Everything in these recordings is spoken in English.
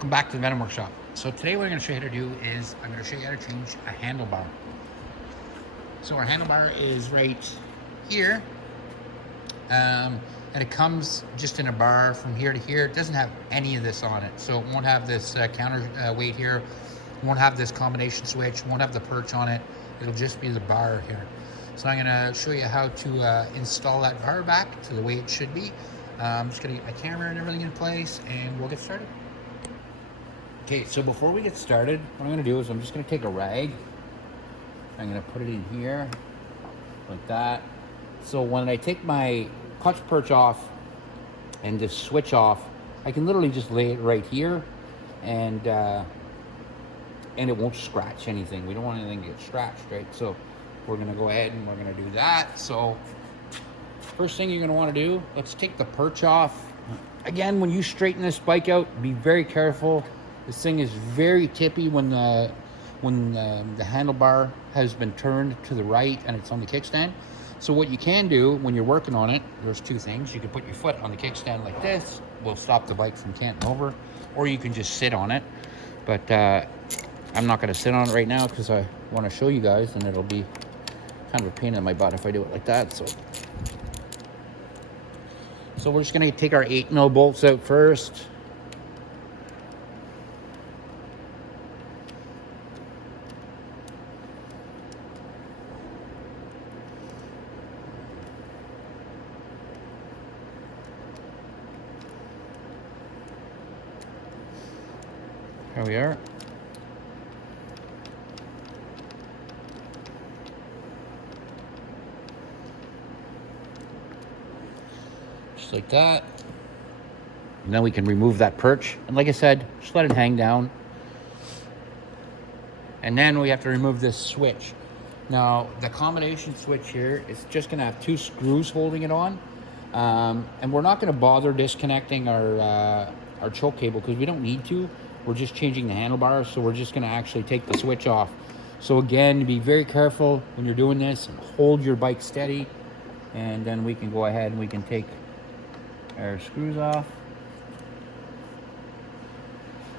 Welcome back to the Venom Workshop. So today what I'm going to show you how to do is I'm going to show you how to change a handlebar. So our handlebar is right here, and it comes just in a bar from here to here. It doesn't have any of this on it, so it won't have this counter weight here, won't have this combination switch, won't have the perch on it. It'll just be the bar here. So I'm going to show you how to install that bar back to the way it should be. I'm just going to get my camera and everything in place, and we'll get started. Okay, so before we get started, what I'm going to do is I'm just going to take a rag. I'm going to put it in here, like that. So when I take my clutch perch off and this switch off, I can literally just lay it right here, and it won't scratch anything. We don't want anything to get scratched, right? So we're going to go ahead and we're going to do that. So first thing you're going to want to do, let's take the perch off. Again, when you straighten this bike out, be very careful. This thing is very tippy when the handlebar has been turned to the right and it's on the kickstand. So what you can do when you're working on it, there's two things. You can put your foot on the kickstand like this, will stop the bike from canting over, or you can just sit on it. But I'm not going to sit on it right now because I want to show you guys, and it'll be kind of a pain in my butt if I do it like that. So we're just going to take our 8mm bolts out first. Here we are. Just like that. And then we can remove that perch. And like I said, just let it hang down. And then we have to remove this switch. Now, the combination switch here is just going to have two screws holding it on. And we're not going to bother disconnecting our choke cable because we don't need to. We're just changing the handlebars, so we're just going to actually take the switch off. So again, be very careful when you're doing this and hold your bike steady. And then we can go ahead and we can take our screws off.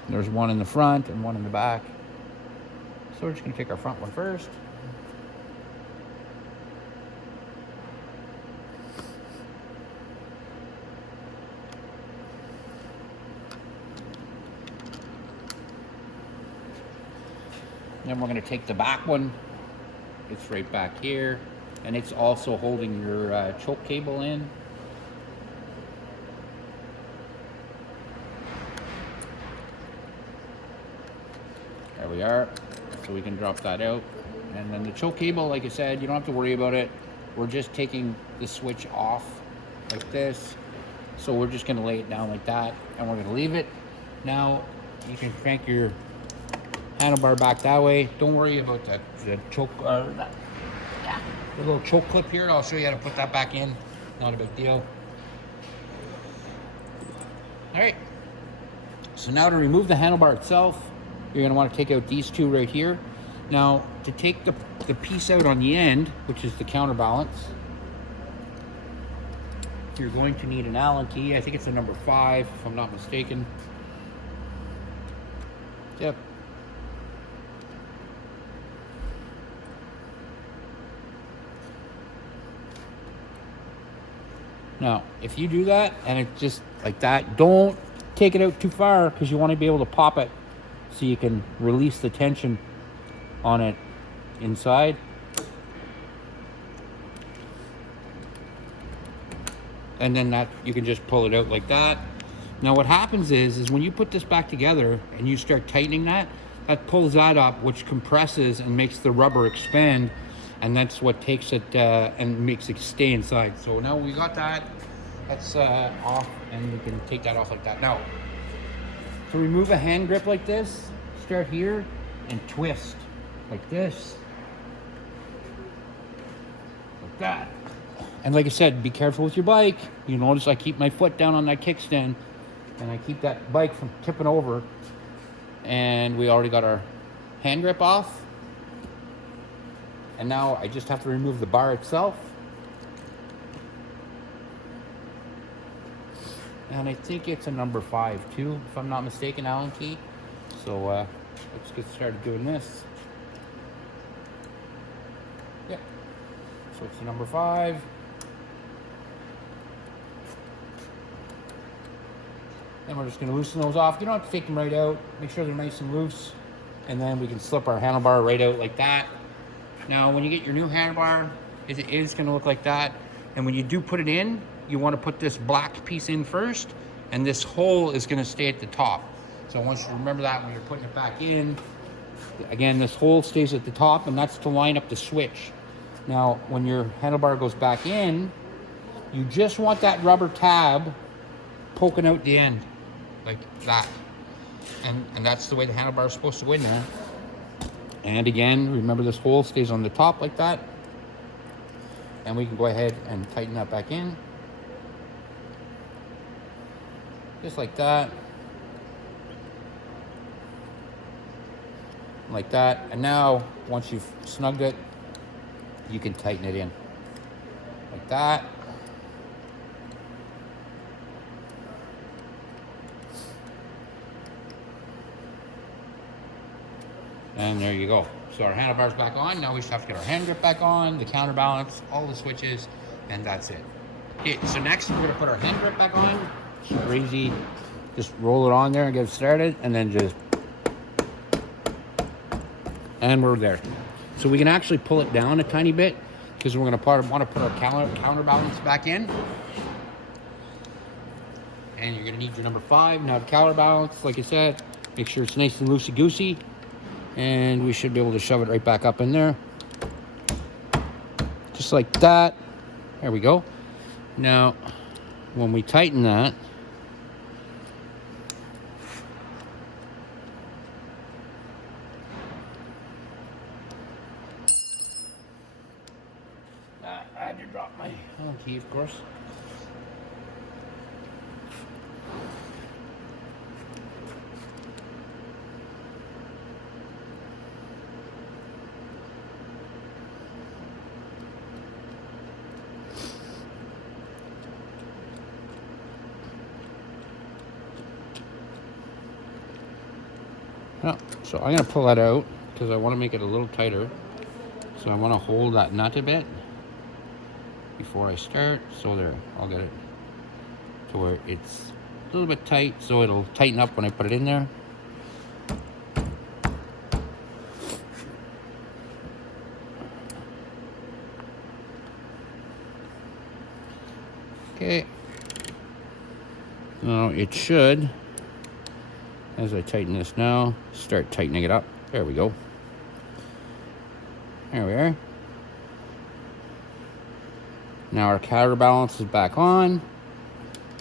There's one in the front and one in the back. So we're just going to take our front one first. Then we're going to take the back one. It's right back here, and it's also holding your choke cable in. There we are. So we can drop that out. And then the choke cable, like I said, you don't have to worry about it. We're just taking the switch off like this. So we're just going to lay it down like that, and we're going to leave it. Now you can crank your handlebar back that way. Don't worry about the choke, the little choke clip here. I'll show you how to put that back in. Not a big deal. All right. So now to remove the handlebar itself, you're going to want to take out these two right here. Now to take the piece out on the end, which is the counterbalance, you're going to need an Allen key. I think it's a number 5, if I'm not mistaken. Yep. Now, if you do that and it's just like that, don't take it out too far because you want to be able to pop it so you can release the tension on it inside. And then that you can just pull it out like that. Now what happens is when you put this back together and you start tightening that pulls that up, which compresses and makes the rubber expand. And that's what takes it and makes it stay inside. So now we got that. That's off, and we can take that off like that. Now, to remove a hand grip like this, start here and twist like this, like that. And like I said, be careful with your bike. You notice I keep my foot down on that kickstand, and I keep that bike from tipping over. And we already got our hand grip off. And now I just have to remove the bar itself. And I think it's a number 5 too, if I'm not mistaken, Allen key. So let's get started doing this. Yep. So it's a number 5. And we're just going to loosen those off. You don't have to take them right out. Make sure they're nice and loose. And then we can slip our handlebar right out like that. Now, when you get your new handlebar, it is going to look like that. And when you do put it in, you want to put this black piece in first. And this hole is going to stay at the top. So I want you to remember that when you're putting it back in. Again, this hole stays at the top, and that's to line up the switch. Now, when your handlebar goes back in, you just want that rubber tab poking out the end, like that. And that's the way the handlebar is supposed to go in there. And again, remember this hole stays on the top like that. And we can go ahead and tighten that back in. Just like that. Like that. And now, once you've snugged it, you can tighten it in. Like that. And there you go. So our handlebar's back on. Now we just have to get our hand grip back on, the counterbalance, all the switches, and that's it. Okay, so next we're gonna put our hand grip back on. Super easy. Just roll it on there and get it started, and then just, and we're there. So we can actually pull it down a tiny bit because we're gonna want to put our counterbalance back in. And you're gonna need your number 5. Now the counterbalance, like I said, make sure it's nice and loosey-goosey. And we should be able to shove it right back up in there. Just like that. There we go. Now, when we tighten that, I had to drop my key, of course. So I'm going to pull that out because I want to make it a little tighter. So I want to hold that nut a bit before I start. So there, I'll get it to where it's a little bit tight so it'll tighten up when I put it in there. Okay. Now it should, as I tighten this now, start tightening it up. There we go. There we are. Now our counterbalance is back on.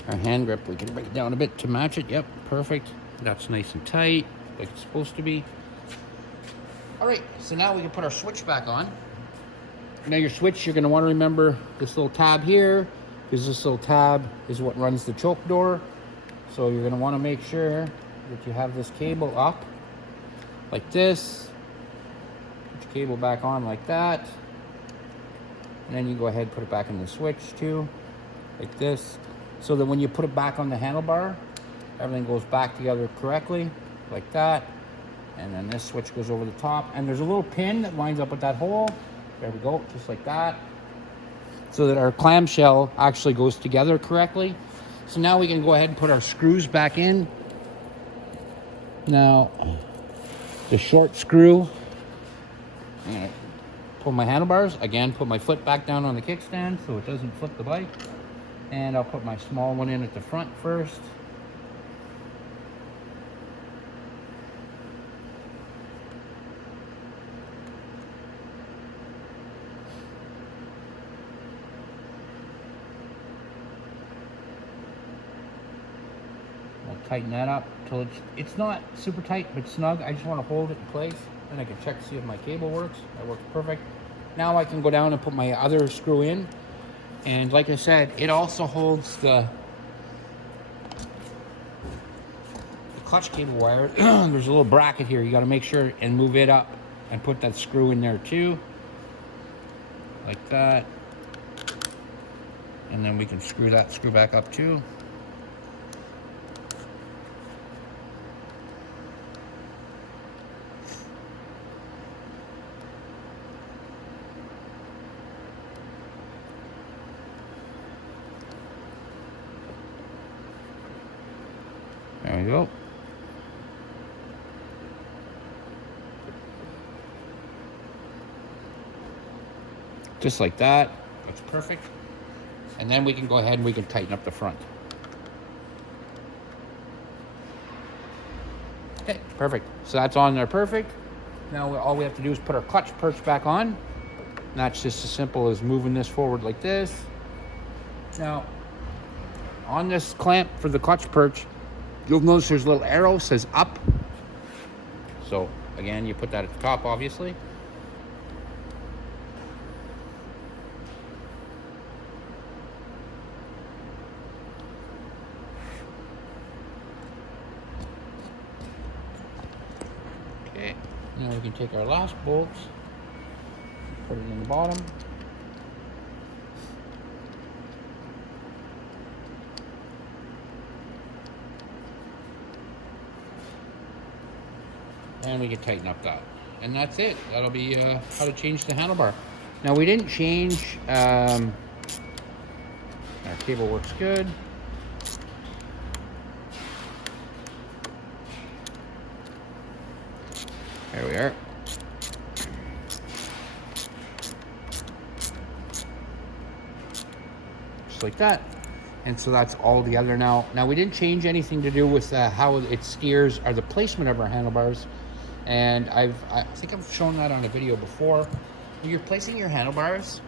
Our hand grip, we can break it down a bit to match it. Yep, perfect. That's nice and tight, like it's supposed to be. All right, so now we can put our switch back on. Now your switch, you're gonna wanna remember this little tab here, because this little tab is what runs the choke door. So you're gonna wanna make sure that you have this cable up like this. Put your cable back on like that. And then you go ahead and put it back in the switch too, like this. So that when you put it back on the handlebar, everything goes back together correctly, like that. And then this switch goes over the top. And there's a little pin that lines up with that hole. There we go, just like that. So that our clamshell actually goes together correctly. So now we can go ahead and put our screws back in. Now, the short screw, I'm gonna pull my handlebars, again, put my foot back down on the kickstand so it doesn't flip the bike. And I'll put my small one in at the front first. Tighten that up till it's not super tight but snug. I just want to hold it in place, and I can check to see if my cable works. That works perfect. Now I can go down and put my other screw in, and like I said, it also holds the clutch cable wire. There's a little bracket here. You got to make sure and move it up and put that screw in there too, like that, and then we can screw that screw back up too. go. Just like that. That's perfect. And then we can go ahead and we can tighten up the front. Okay, perfect. So that's on there perfect. Now all we have to do is put our clutch perch back on. And that's just as simple as moving this forward like this. Now, on this clamp for the clutch perch, you'll notice there's a little arrow says up. So again, you put that at the top, obviously. Okay, now we can take our last bolts, put it in the bottom. And we can tighten up that. And that's it. That'll be how to change the handlebar. Now we didn't change, our cable works good. There we are. Just like that. And so that's all together now. Now we didn't change anything to do with how it steers or the placement of our handlebars. And I think I've shown that on a video before. When you're placing your handlebars,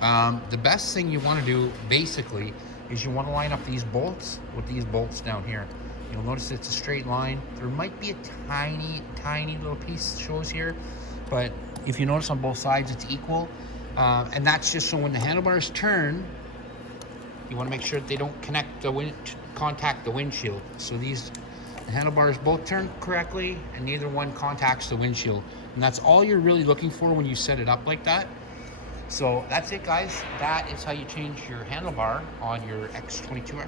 the best thing you want to do basically is you want to line up these bolts with these bolts down here. You'll notice it's a straight line. There might be a tiny little piece shows here, but if you notice on both sides it's equal. And that's just so when the handlebars turn, you want to make sure that they don't contact the windshield. So the handlebars both turn correctly and neither one contacts the windshield. And that's all you're really looking for when you set it up like that. So that's it, guys. That is how you change your handlebar on your X22R.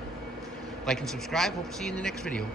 Like and subscribe. Hope to see you in the next video.